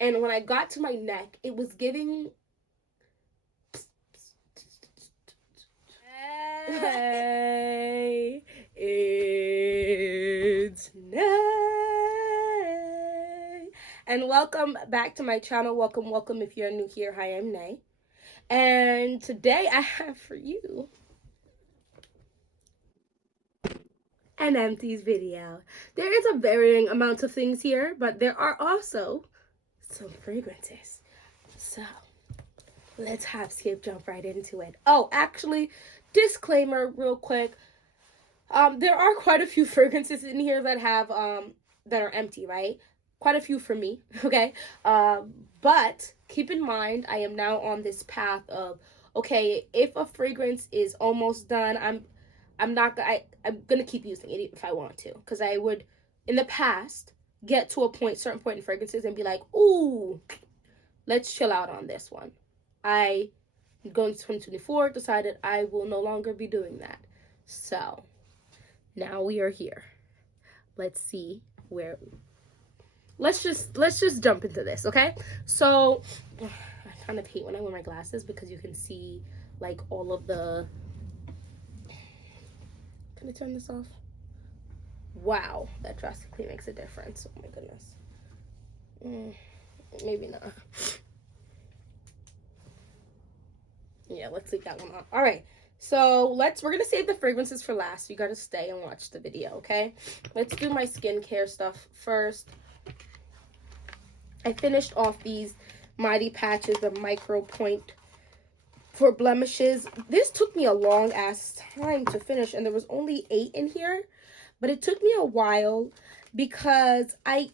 And when I got to my neck, it was giving... Hey, it's Nay. And welcome back to my channel. Welcome if you're new here. Hi, I'm Nay. And today I have for you an empties video. There is a varying amount of things here, but there are also some fragrances. So let's jump right into it. Oh, actually, disclaimer real quick. There are quite a few fragrances in here that have that are empty, right? Quite a few for me, okay? But keep in mind, I am now on this path of, okay, if a fragrance is almost done, I'm gonna keep using it if I want to, because I would in the past get to a certain point in fragrances and be like, ooh, let's chill out on this one. I, going to 2024, decided I will no longer be doing that. So now we are here. Let's see where. Let's just jump into this, okay? So I kind of hate when I wear my glasses because you can see like all of the. Can I turn this off? Wow, that drastically makes a difference. Oh my goodness. Maybe not. Yeah, let's leave that one off. All right, so we're gonna save the fragrances for last. You gotta stay and watch the video, okay? Let's do my skincare stuff first. I finished off these Mighty Patches, the micro point for blemishes. This took me a long ass time to finish, and there was only 8 in here, but it took me a while because I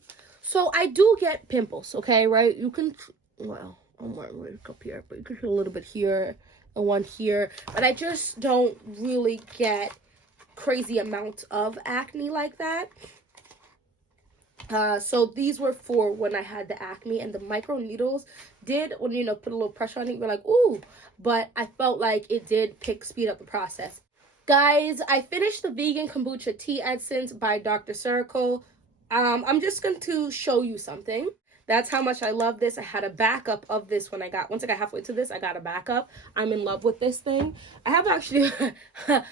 do get pimples, okay, right? You can, well, I'm wearing makeup here, but you can see a little bit here and one here, but I just don't really get crazy amounts of acne like that. So these were for when I had the acne, and the micro needles did, when you know, put a little pressure on it, you're like, ooh, but I felt like it did speed up the process. Guys, I finished the vegan kombucha tea essence by goddessnayr Co. I'm just going to show you something. That's how much I love this. I had a backup of this once I got halfway to this, I got a backup. I'm in love with this thing. I have actually I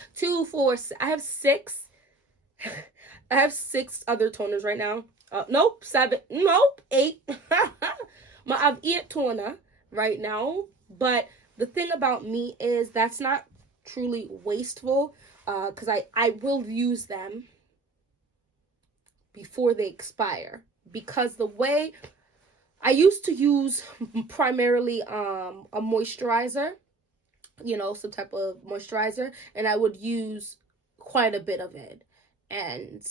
have 6 other toners right now. Nope, 7. Nope, 8. I have 8 toner right now. But the thing about me is that's not truly wasteful, because I will use them before they expire. Because the way I used to use primarily a moisturizer, you know, some type of moisturizer, and I would use quite a bit of it. And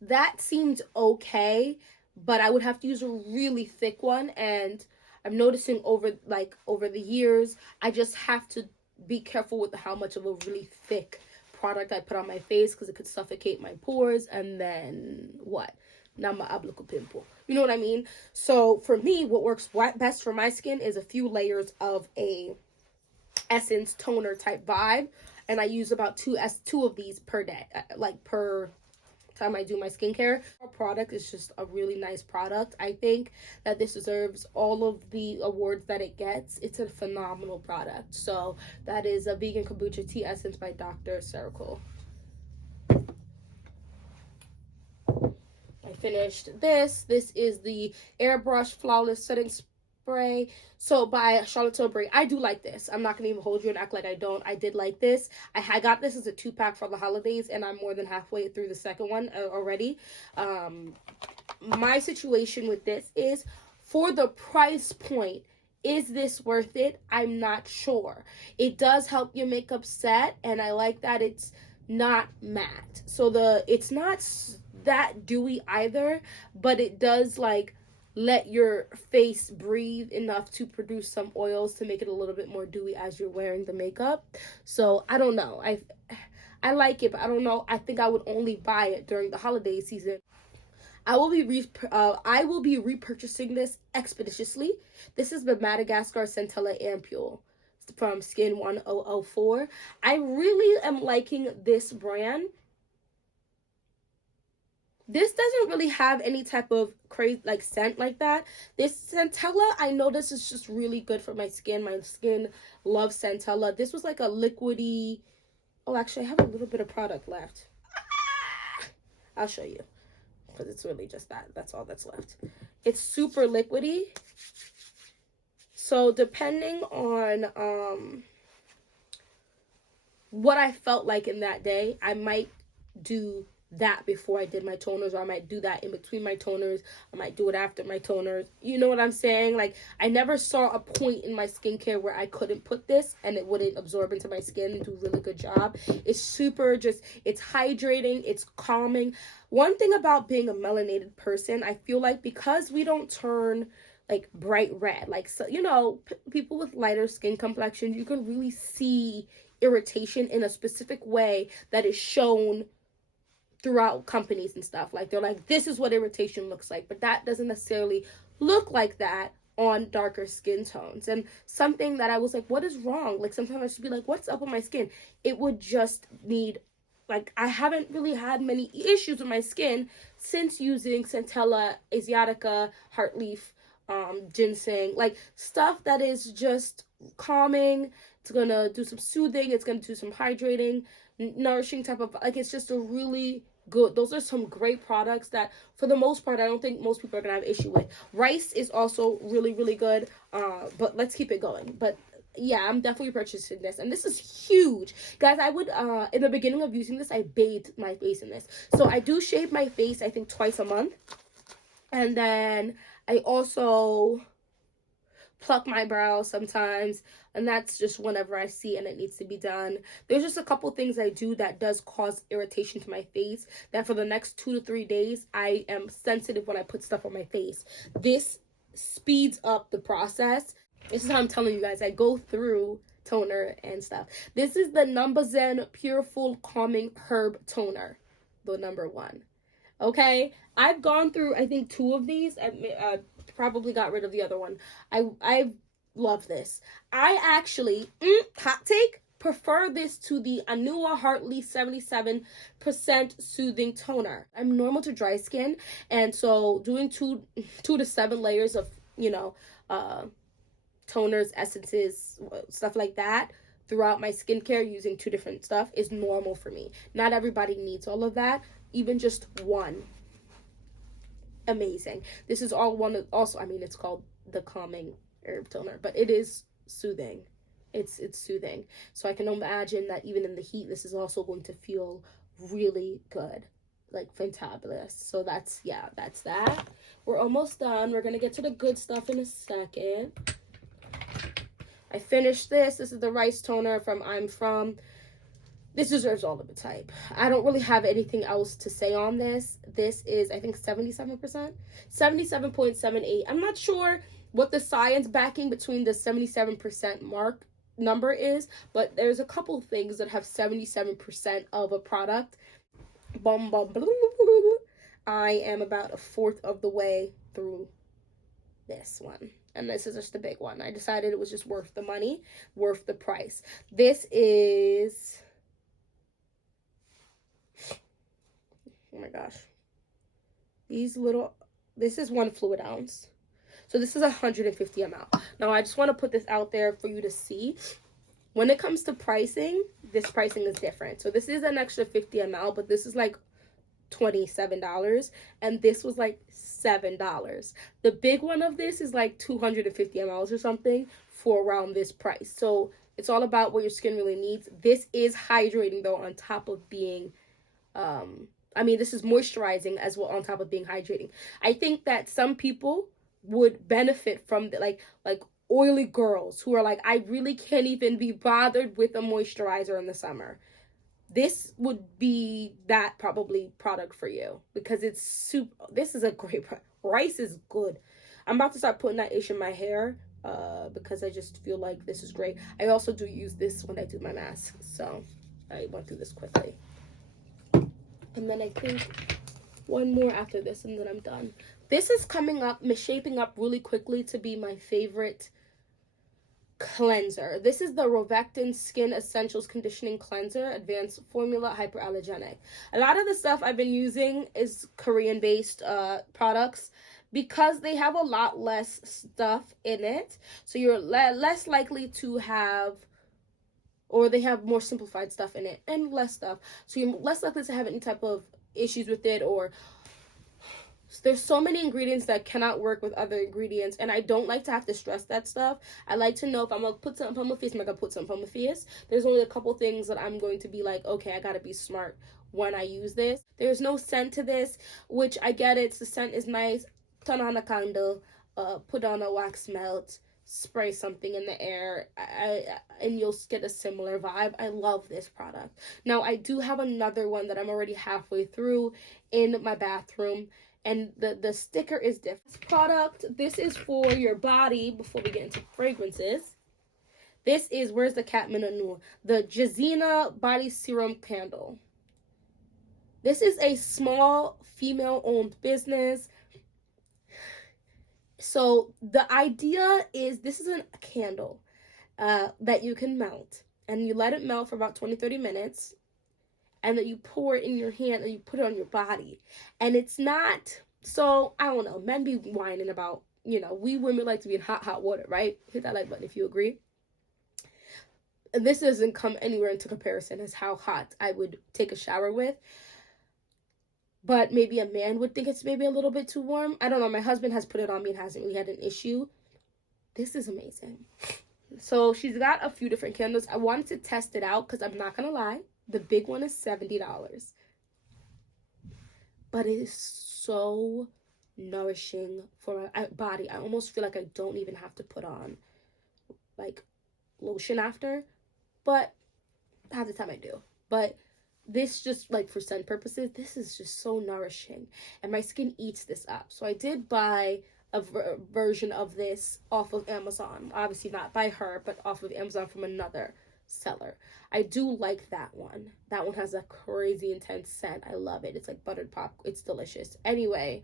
that seemed okay, but I would have to use a really thick one, and I'm noticing over the years, I just have to be careful with how much of a really thick product I put on my face, because it could suffocate my pores, and then what? Now my oblique pimple. You know what I mean? So for me, what works best for my skin is a few layers of a essence toner type vibe, and I use about 2 of these per day, like per time I do my skincare. Our product is just a really nice product. I think that this deserves all of the awards that it gets. It's a phenomenal product. So that is a vegan kombucha tea essence by goddessnayr Co. I finished this. This is the Airbrush Flawless Setting Spray, so by Charlotte Tilbury. I do like this. I'm not gonna even hold you and act like I don't. I did like this. I got this as a 2-pack for the holidays, and I'm more than halfway through the second one already. My situation with this is, for the price point, is this worth it? I'm not sure. It does help your makeup set, and I like that it's not matte. So it's not that dewy either, but it does like let your face breathe enough to produce some oils to make it a little bit more dewy as you're wearing the makeup. So I don't know, I like it, but I don't know, I think I would only buy it during the holiday season. I will be repurchasing this expeditiously. This is the Madagascar Centella Ampule from Skin 1004. I really am liking this brand. This doesn't really have any type of crazy like scent like that. This Centella, I know this is just really good for my skin. My skin loves Centella. This was like a liquidy. Oh, actually, I have a little bit of product left. I'll show you, because it's really just that. That's all that's left. It's super liquidy. So depending on what I felt like in that day, I might do that before I did my toners, or I might do that in between my toners. I might do it after my toners. You know what I'm saying? Like, I never saw a point in my skincare where I couldn't put this and it wouldn't absorb into my skin and do a really good job. It's super just, it's hydrating, it's calming. One thing about being a melanated person, I feel like because we don't turn like bright red, like, so, you know, people with lighter skin complexions, you can really see irritation in a specific way that is shown throughout companies and stuff. Like, they're like, this is what irritation looks like, but that doesn't necessarily look like that on darker skin tones. And something that I was like, what is wrong? Like, sometimes I should be like, what's up with my skin? It would just need, like, I haven't really had many issues with my skin since using Centella, Asiatica, Heartleaf, ginseng, like stuff that is just calming. It's gonna do some soothing, it's gonna do some hydrating, nourishing type of, like, it's just a really good, those are some great products that for the most part I don't think most people are gonna have issue with. Rice is also really, really good, but let's keep it going. But yeah, I'm definitely purchasing this, and this is huge, guys. I would in the beginning of using this, I bathed my face in this. So I do shave my face, I think twice a month, and then I also pluck my brows sometimes, and that's just whenever I see and it needs to be done. There's just a couple things I do that does cause irritation to my face, that for the next 2 to 3 days I am sensitive when I put stuff on my face. This speeds up the process. This is how I'm telling you guys, I go through toner and stuff. This is the Number Zen Pure Full Calming Herb Toner, the number 1. Okay, I've gone through, I think, 2 of these. I probably got rid of the other one. I love this. I actually, hot take, prefer this to the Anua Heartleaf 77% Soothing Toner. I'm normal to dry skin, and so doing 2 to 7 layers of, you know, toners, essences, stuff like that throughout my skincare using 2 different stuff is normal for me. Not everybody needs all of that. Even just 1, amazing. This is all one of, also, I mean, it's called the Calming Herb Toner, but it is soothing. It's soothing. So I can imagine that even in the heat, this is also going to feel really good, like fantabulous. So that's, yeah, that's that. We're almost done. We're gonna get to the good stuff in a second. I finished this. This is the Rice Toner from I'm From. This deserves all of its hype. I don't really have anything else to say on this. This is, I think, 77%? 77.78. I'm not sure what the science backing between the 77% number is, but there's a couple things that have 77% of a product. I am about 1/4 of the way through this one. And this is just a big one. I decided it was just worth the money, worth the price. This is... oh my gosh, this is 1 fluid ounce, so this is 150 ml. Now I just want to put this out there for you to see, when it comes to pricing, this pricing is different. So this is an extra 50 ml, but this is like $27, and this was like $7. The big one of this is like 250 ml or something for around this price. So it's all about what your skin really needs. This is hydrating though, on top of being I mean, this is moisturizing as well on top of being hydrating. I think that some people would benefit from the, like oily girls who are like, I really can't even be bothered with a moisturizer in the summer. This would be that probably product for you, because it's super. This is a great product. Rice is good. I'm about to start putting that ish in my hair because I just feel like this is great. I also do use this when I do my mask, so I went through this quickly. And then I think 1 more after this, and then I'm done. This is coming up, shaping up really quickly to be my favorite cleanser. This is the Rovectin Skin Essentials Conditioning Cleanser, Advanced Formula, Hyperallergenic. A lot of the stuff I've been using is Korean-based products because they have a lot less stuff in it. So you're less likely to have, or they have more simplified stuff in it and less stuff. So you're less likely to have any type of issues with it, or there's so many ingredients that cannot work with other ingredients, and I don't like to have to stress that stuff. I like to know if I'm gonna put something on my face, I'm gonna put something on my face. There's only a couple things that I'm going to be like, okay, I gotta be smart when I use this. There's no scent to this, which I get it. The scent is nice. Turn on a candle, put on a wax melt, spray something in the air, and you'll get a similar vibe. I love this product. Now, I do have another one that I'm already halfway through in my bathroom, and the sticker is different. This product, this is for your body. Before we get into fragrances, this is, where's the cat minute? The Jazina Body Serum Candle. This is a small female-owned business. So the idea is, this is a candle that you can melt, and you let it melt for about 20-30 minutes, and then you pour it in your hand and you put it on your body. And it's not, so I don't know, men be whining about, you know, we women like to be in hot water, right? Hit that like button if you agree. And this doesn't come anywhere into comparison as how hot I would take a shower with. But maybe a man would think it's maybe a little bit too warm. I don't know. My husband has put it on me and hasn't really had an issue. This is amazing. So she's got a few different candles. I wanted to test it out because I'm not going to lie. The big one is $70. But it is so nourishing for my body. I almost feel like I don't even have to put on like lotion after. But half the time I do. But this, just like for scent purposes, this is just so nourishing. And my skin eats this up. So I did buy a version of this off of Amazon. Obviously not by her, but off of Amazon from another seller. I do like that one. That one has a crazy intense scent. I love it. It's like buttered pop. It's delicious. Anyway,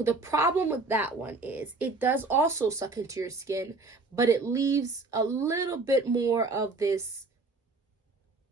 the problem with that one is it does also suck into your skin, but it leaves a little bit more of this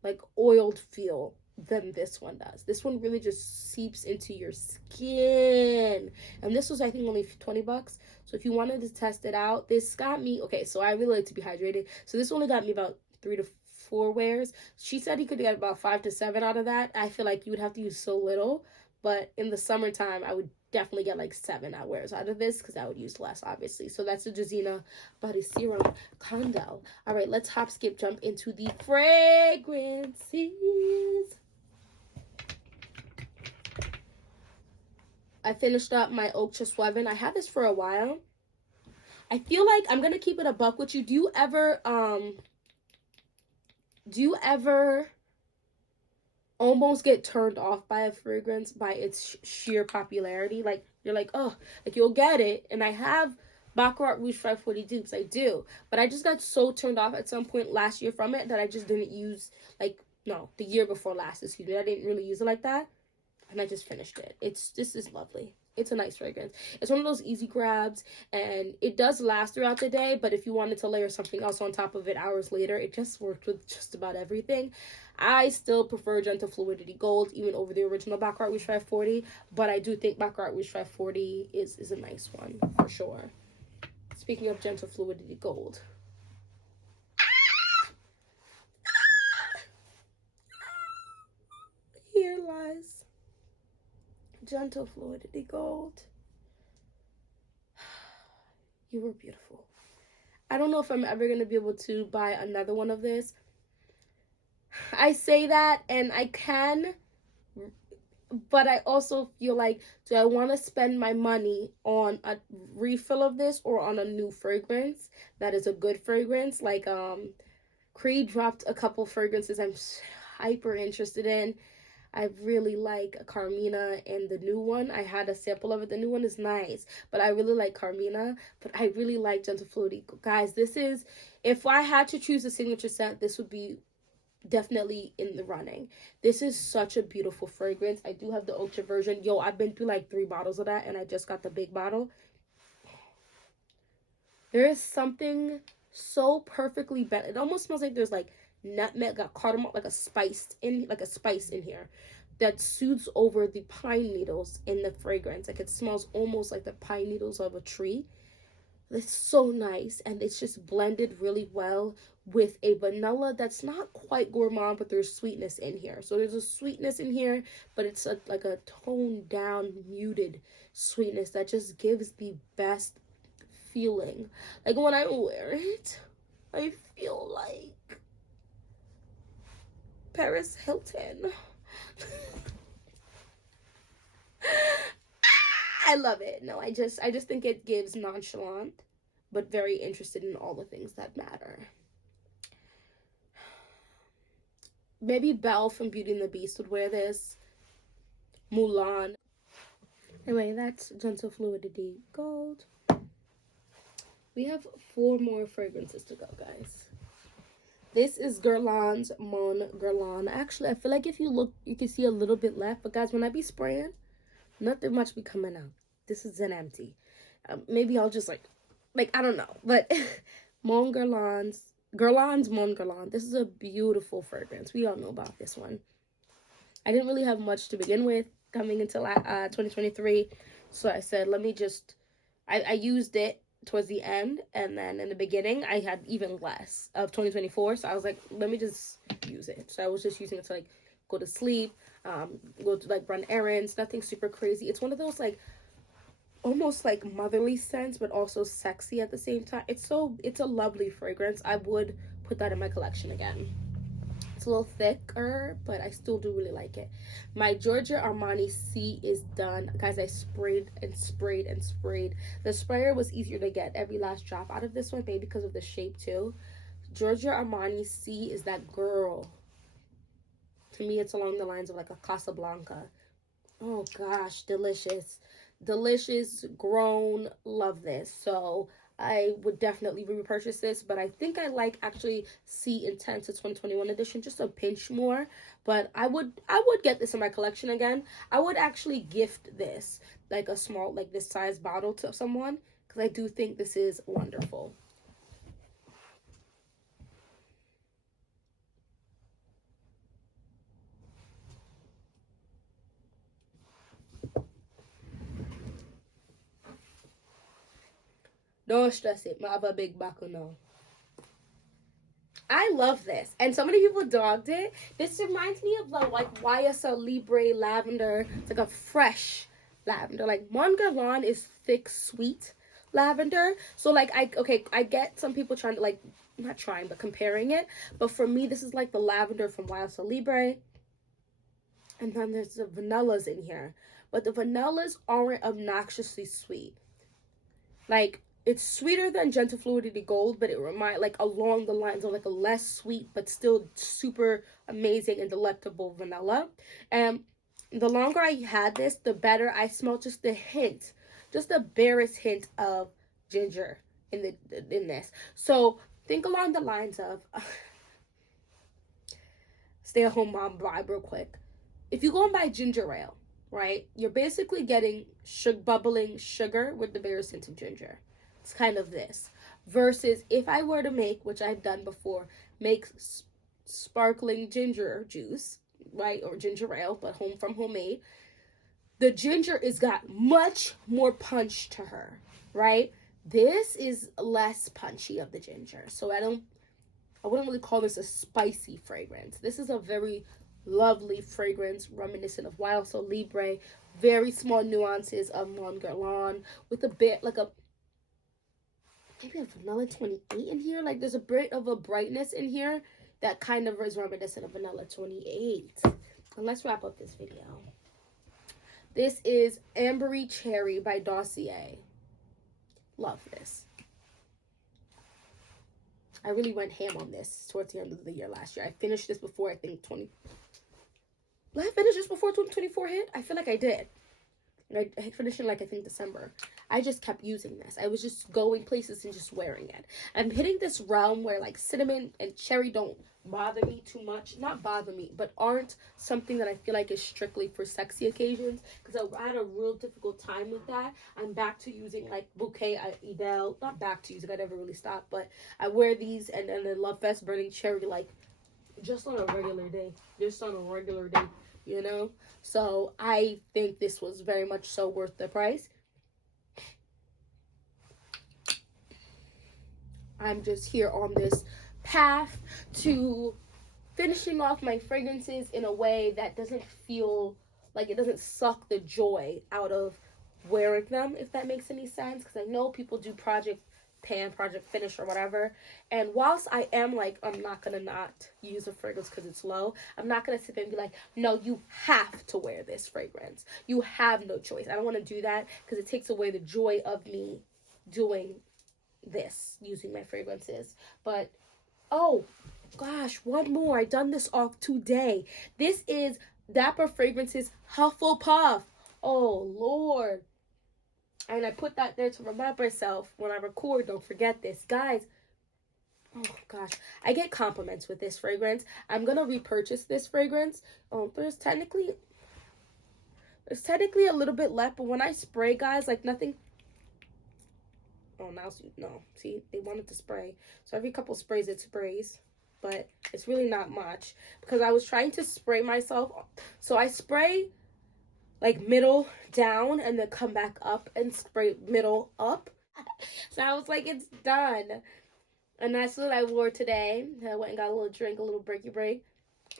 like oiled feel than this one does. This one really just seeps into your skin. And this was, I think, only $20. So if you wanted to test it out, this got me, okay, so I really like to be hydrated. So this only got me about 3 to 4 wears. She said he could get about 5 to 7 out of that. I feel like you would have to use so little. But in the summertime, I would definitely get like 7 wears out of this because I would use less, obviously. So that's the Jazina Body Serum Candle. All right, let's hop, skip, jump into the fragrances. I finished up my Eau de Suave. I had this for a while. I feel like I'm going to keep it a buck with you. Do you ever almost get turned off by a fragrance by its sheer popularity? Like, you're like, oh, like you'll get it. And I have Baccarat Rouge 540 dupes. I do. But I just got so turned off at some point last year from it that I just didn't use, like, no, the year before last, excuse me. I didn't really use it like that. And I just finished it. This is lovely. It's a nice fragrance. It's one of those easy grabs, and it does last throughout the day, but if you wanted to layer something else on top of it hours later, it just worked with just about everything. I still prefer Gentle Fluidity Gold, even over the original Baccarat Rouge 540, but I do think Baccarat Rouge 540 is a nice one, for sure. Speaking of Gentle Fluidity Gold. Here lies Gentle Fluidity Gold. You were beautiful. I don't know if I'm ever going to be able to buy another one of this. I say that, and I can, but I also feel like, do I want to spend my money on a refill of this or on a new fragrance that is a good fragrance? Like, Creed dropped a couple fragrances I'm hyper interested in. I really like Carmina, and the new one, I had a sample of it. The new one is nice, but I really like Carmina, but I really like Gentle Fluidity. Guys, this is, if I had to choose a signature scent, this would be definitely in the running. This is such a beautiful fragrance. I do have the ultra version. Yo, I've been through like 3 bottles of that, and I just got the big bottle. There is something so perfectly balanced. It almost smells like there's like nutmeg, got cardamom, like a spice in here that soothes over the pine needles in the fragrance. Like it smells almost like the pine needles of a tree. It's so nice, and it's just blended really well with a vanilla that's not quite gourmand, but there's sweetness in here. So there's a sweetness in here, but it's like a toned down, muted sweetness that just gives the best feeling. Like when I wear it, I feel like Paris Hilton. I love it. No, I just think it gives nonchalant, but very interested in all the things that matter. Maybe Belle from Beauty and the Beast would wear this. Mulan. Anyway, that's Gentle Fluidity Gold. We have 4 more fragrances to go, guys. This is Guerlain's Mon Guerlain. Actually, I feel like if you look, you can see a little bit left. But guys, when I be spraying, nothing much be coming out. This is an empty. Maybe I'll just like I don't know. But Guerlain's Mon Guerlain. This is a beautiful fragrance. We all know about this one. I didn't really have much to begin with coming into 2023. So I said, let me just, I used it towards the end, and then in the beginning I had even less of 2024, so I was like, let me just use it. So I was just using it to like go to sleep, go to like run errands, nothing super crazy. It's one of those like almost like motherly scents, but also sexy at the same time. It's a lovely fragrance. I would put that in my collection again. It's a little thicker, but I still do really like it. My Giorgio Armani C is done. Guys, I sprayed and sprayed and sprayed. The sprayer was easier to get every last drop out of this one, maybe because of the shape too. Giorgio Armani C is that girl. To me, it's along the lines of like a Casablanca. Oh gosh, delicious. Delicious, grown, love this. So I would definitely repurchase this, but I think I like actually C Intense 2021 edition just a pinch more. But I would get this in my collection again. I would actually gift this, like a small, like this size bottle to someone, because I do think this is wonderful. Don't stress it. I have a big back now. I love this, and so many people dogged it. This reminds me of the like YSL Libre lavender. It's like a fresh lavender. Like Mon Guerlain is thick, sweet lavender. So like I get some people trying to like not trying but comparing it, but for me this is like the lavender from YSL Libre. And then there's the vanillas in here, but the vanillas aren't obnoxiously sweet. Like it's sweeter than Gentle Fluidity Gold, but it reminds like along the lines of like a less sweet but still super amazing and delectable vanilla. And the longer I had this, the better I smelled just the hint, just the barest hint of ginger in this. So think along the lines of stay-at-home mom vibe real quick. If you go and buy ginger ale, right, you're basically getting bubbling sugar with the barest hint of ginger. It's kind of this. Versus if I were to make, which I've done before, make sparkling ginger juice, right, or ginger ale, but homemade, the ginger is got much more punch to her, right? This is less punchy of the ginger. So I wouldn't really call this a spicy fragrance. This is a very lovely fragrance reminiscent of YSL Libre. Very small nuances of Mon Guerlain with a bit like maybe a vanilla 28 in here. Like there's a bit of a brightness in here that kind of is reminiscent of vanilla 28. And let's wrap up this video. This is Ambery Cherry by Dossier. Love this. I really went ham on this towards the end of the year last year. I finished this before, I think, Did I finish this before 2024 hit? I feel like I did. I finished in, like, I think December. I just kept using this. I was just going places and just wearing it. I'm hitting this realm where like cinnamon and cherry don't bother me too much. Not bother me, but aren't something that I feel like is strictly for sexy occasions, because I had a real difficult time with that. I'm back to using like Bouquet Idel. Not back to using, I never really stopped, but I wear these and then the Love Fest Burning Cherry like just on a regular day. Just on a regular day, you know? So I think this was very much so worth the price. I'm just here on this path to finishing off my fragrances in a way that doesn't feel like it doesn't suck the joy out of wearing them, if that makes any sense. Because I know people do project finish or whatever, and whilst I am like, I'm not gonna not use a fragrance because it's low, I'm not gonna sit there and be like, no, you have to wear this fragrance, you have no choice. I don't want to do that because it takes away the joy of me doing this, using my fragrances. But oh gosh, one more. I done this off today. This is Dapper Fragrances Hufflepuff. Oh Lord. And I put that there to remind myself when I record, don't forget this. Guys, oh gosh, I get compliments with this fragrance. I'm gonna repurchase this fragrance. There's technically a little bit left, but when I spray, guys, like nothing. Oh, now, no, see, they wanted to spray. So every couple sprays, it sprays. But it's really not much. Because I was trying to spray myself. So I spray, like, middle down and then come back up and spray middle up. So I was like, it's done. And that's what I wore today. I went and got a little drink, a little breaky break.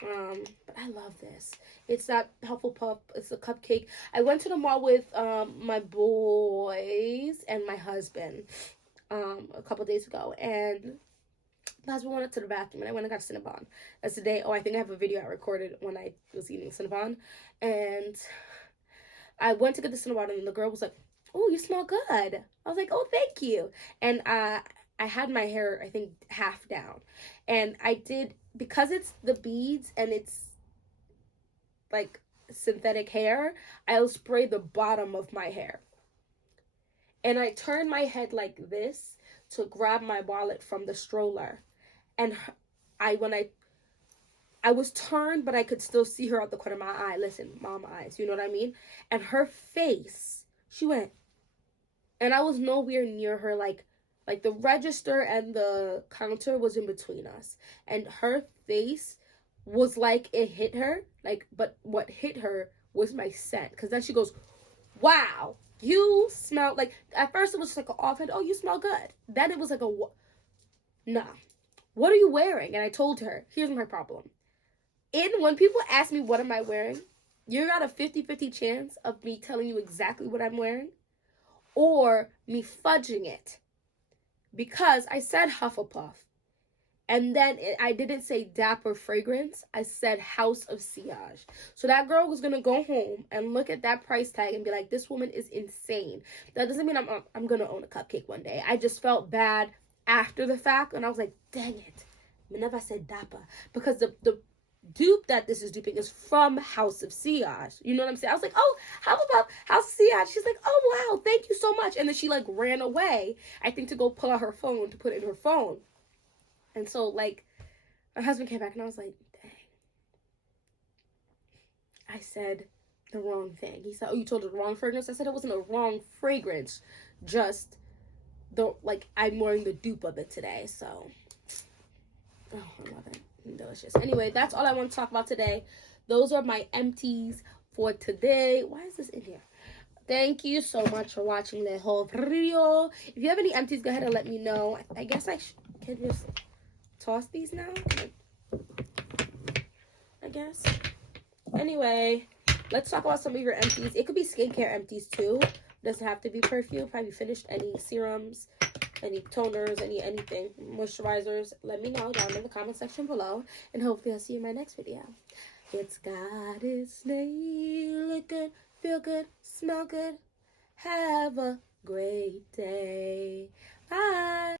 But I love this. It's that Hufflepuff. It's a cupcake. I went to the mall with my boys and my husband a couple days ago, and my husband went up to the bathroom and I went and got Cinnabon. That's the day. Oh, I think I have a video I recorded when I was eating Cinnabon, and I went to get the Cinnabon and the girl was like, "Oh, you smell good." I was like, "Oh, thank you." And I had my hair, I think, half down, and I did, because it's the beads and it's like synthetic hair, I'll spray the bottom of my hair. And I turned my head like this to grab my wallet from the stroller. And I was turned, but I could still see her out the corner of my eye. Listen, mom eyes, you know what I mean? And her face, she went, and I was nowhere near her, like the register and the counter was in between us. And her face was like it hit her, like, but what hit her was my scent. Because then she goes, "Wow, you smell," like, at first it was like an offhand, "Oh, you smell good." Then it was like nah, what are you wearing? And I told her, here's my problem. When people ask me what am I wearing, you got a 50-50 chance of me telling you exactly what I'm wearing or me fudging it. Because I said Hufflepuff. And then I didn't say Dapper Fragrance. I said House of Sillage. So that girl was going to go home and look at that price tag and be like, this woman is insane. That doesn't mean I'm going to own a cupcake one day. I just felt bad after the fact. And I was like, dang it. I never said Dapper. Because the dupe that this is duping is from House of Sillage. You know what I'm saying? I was like, oh, how about House of Sillage? She's like, oh, wow, thank you so much. And then she like ran away, I think, to go pull out her phone to put it in her phone. And so, like, my husband came back and I was like, dang, I said the wrong thing. He said, oh, you told her the wrong fragrance? I said it wasn't a wrong fragrance, just I'm wearing the dupe of it today. So, oh, I love it. Delicious. Anyway, that's all I want to talk about today. Those are my empties for today. Why is this in here? Thank you so much for watching the whole video. If you have any empties, go ahead and let me know. I guess I can just toss these now, I guess. Anyway, let's talk about some of your empties. It could be skincare empties too. It doesn't have to be perfume. Probably finished any serums, any toners, anything, moisturizers. Let me know down in the comment section below, and hopefully I'll see you in my next video. It's goddessnayr. Look good, feel good, smell good. Have a great day. Bye.